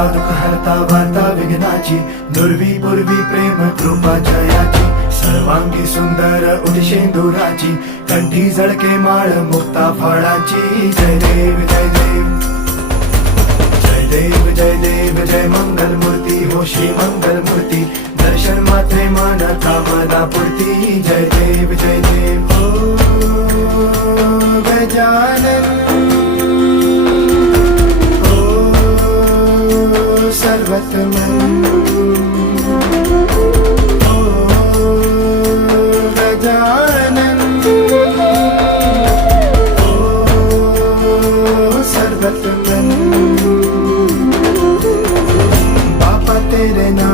हरता दुःख हरता वार्ता विघ्नाची, दुर्वी पूर्वी प्रेम कृपा जयाची, सर्वांगी सुंदर उदिशेंदुराची, कंठी झळके माळ मुक्ता फळाची. जय देव जय देव जय देव जय देव जय मंगल मूर्ती हो श्री मंगल मूर्ती, दर्शन मात्रे मन कामना पूर्ती. जय देव जय देव ओ गजानन ओ सर्वतमन ओ गजानन ओ सर्वतमन. तेरे नाम